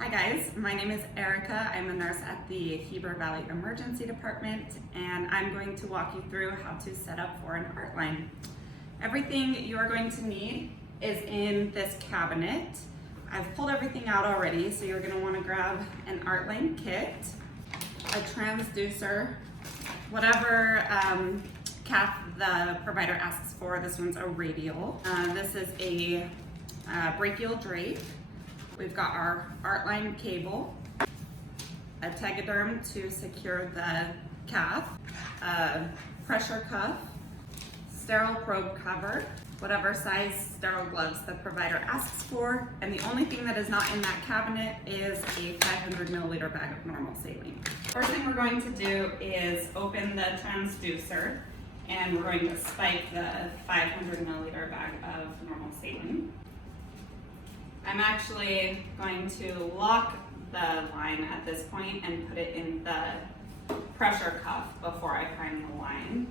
Hi guys, my name is Erica. I'm a nurse at the Heber Valley Emergency Department, and I'm going to walk you through how to set up for an art line. Everything you are going to need is in this cabinet. I've pulled everything out already, so you're going to want to grab an art line kit, a transducer, whatever cath the provider asks for. This one's a radial. This is a brachial drape. We've got our art line cable, a tegaderm to secure the cath, a pressure cuff, sterile probe cover, whatever size sterile gloves the provider asks for, and the only thing that is not in that cabinet is a 500 milliliter bag of normal saline. First thing we're going to do is open the transducer, and we're going to spike the 500 milliliter bag of normal saline. I'm actually going to lock the line at this point and put it in the pressure cuff before I prime the line.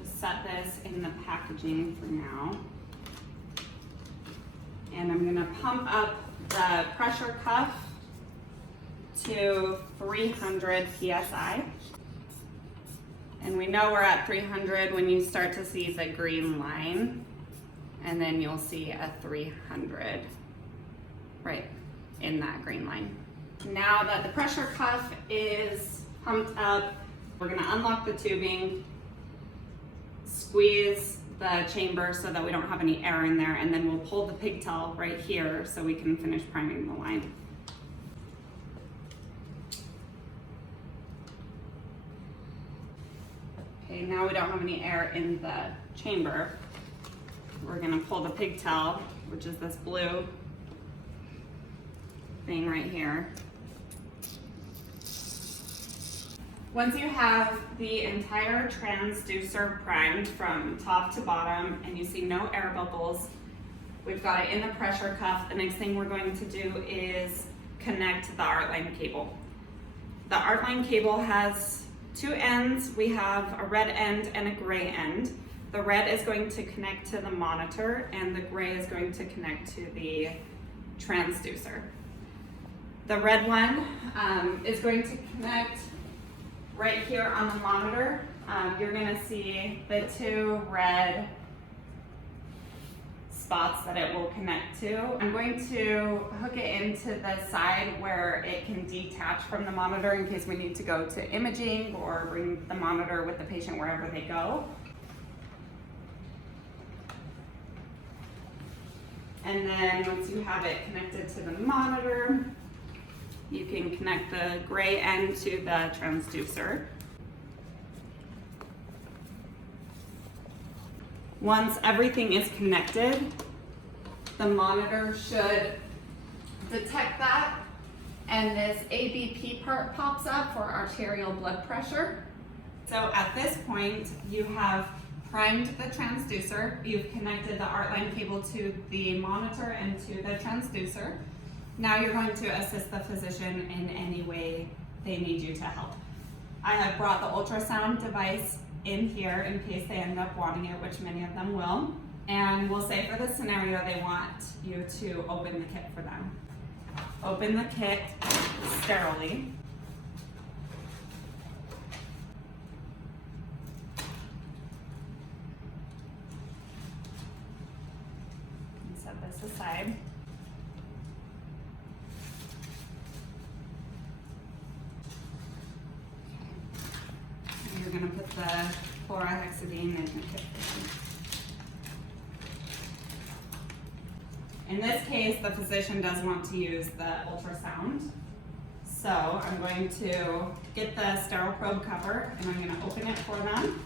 Just set this in the packaging for now. And I'm gonna pump up the pressure cuff to 300 PSI. And we know we're at 300 when you start to see the green line, and then you'll see a 300 right in that green line. Now that the pressure cuff is pumped up, we're gonna unlock the tubing, squeeze the chamber so that we don't have any air in there, and then we'll pull the pigtail right here so we can finish priming the line. Okay, now we don't have any air in the chamber. We're gonna pull the pigtail, which is this blue thing right here. Once you have the entire transducer primed from top to bottom and you see no air bubbles, we've got it in the pressure cuff. The next thing we're going to do is connect the art line cable. The art line cable has two ends. We have a red end and a gray end. The red is going to connect to the monitor and the gray is going to connect to the transducer. The red one is going to connect right here on the monitor. You're gonna see the two red spots that it will connect to. I'm going to hook it into the side where it can detach from the monitor in case we need to go to imaging or bring the monitor with the patient wherever they go. And then once you have it connected to the monitor, you can connect the gray end to the transducer. Once everything is connected, the monitor should detect that, and this ABP part pops up for arterial blood pressure. So at this point, you have primed the transducer, you've connected the art line cable to the monitor and to the transducer. Now you're going to assist the physician in any way they need you to help. I have brought the ultrasound device in here in case they end up wanting it, which many of them will. And we'll say for this scenario, they want you to open the kit for them. Open the kit sterilely. And set this aside. You're going to put the chlorhexidine in the kit. In this case, the physician does want to use the ultrasound. So I'm going to get the sterile probe cover and I'm going to open it for them.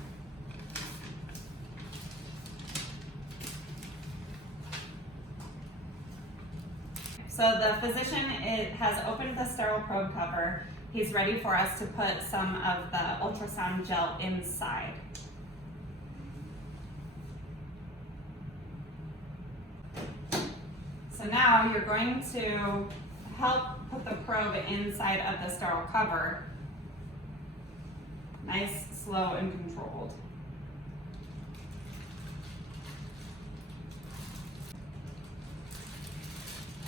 So the physician has opened the sterile probe cover. He's ready for us to put some of the ultrasound gel inside. So now you're going to help put the probe inside of the sterile cover. Nice, slow, and controlled.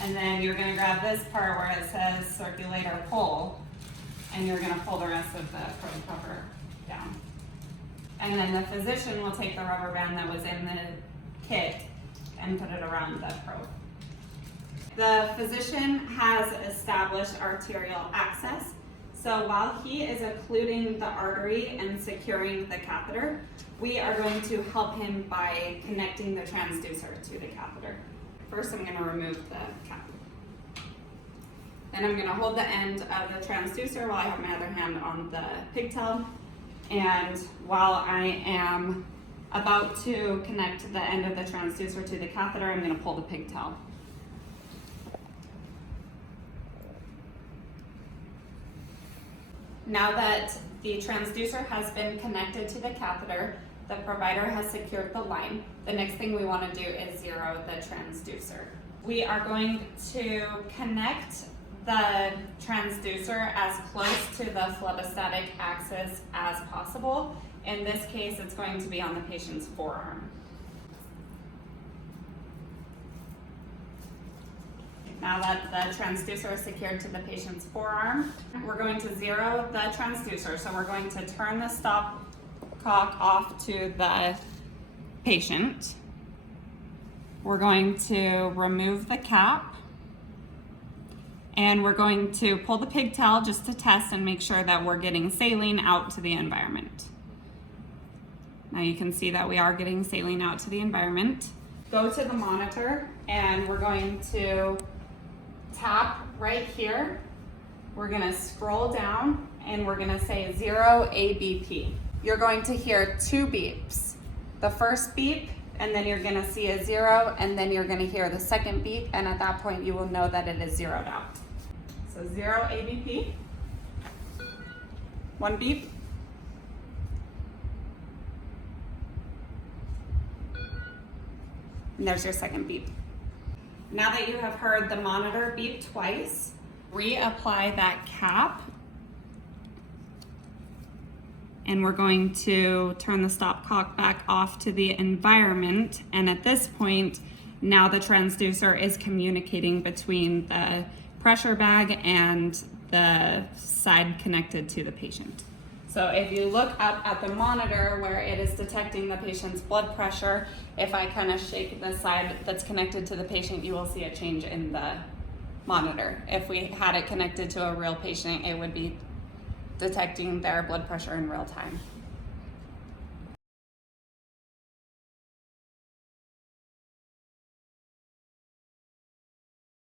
And then you're gonna grab this part where it says circulate or pull, and you're gonna pull the rest of the probe cover down. And then the physician will take the rubber band that was in the kit and put it around the probe. The physician has established arterial access. So while he is occluding the artery and securing the catheter, we are going to help him by connecting the transducer to the catheter. First, I'm going to remove the cap. Then I'm going to hold the end of the transducer while I have my other hand on the pigtail. And while I am about to connect the end of the transducer to the catheter, I'm going to pull the pigtail. Now that the transducer has been connected to the catheter, the provider has secured the line. The next thing we want to do is zero the transducer. We are going to connect the transducer as close to the phlebostatic axis as possible. In this case, it's going to be on the patient's forearm. Now that the transducer is secured to the patient's forearm, we're going to zero the transducer. So we're going to turn the stopcock off to the patient. We're going to remove the cap, and we're going to pull the pigtail just to test and make sure that we're getting saline out to the environment. Now you can see that we are getting saline out to the environment. Go to the monitor, and we're going to tap right here. We're gonna scroll down, and we're gonna say 0 ABP. You're going to hear 2 beeps. The first beep, and then you're gonna see a 0, and then you're gonna hear the second beep, and at that point you will know that it is zeroed out. So 0 ABP, 1 beep, and there's your second beep. Now that you have heard the monitor beep twice, reapply that cap, and we're going to turn the stopcock back off to the environment. And at this point, now the transducer is communicating between the pressure bag and the side connected to the patient. So if you look up at the monitor where it is detecting the patient's blood pressure, if I kind of shake the side that's connected to the patient, you will see a change in the monitor. If we had it connected to a real patient, it would be detecting their blood pressure in real time.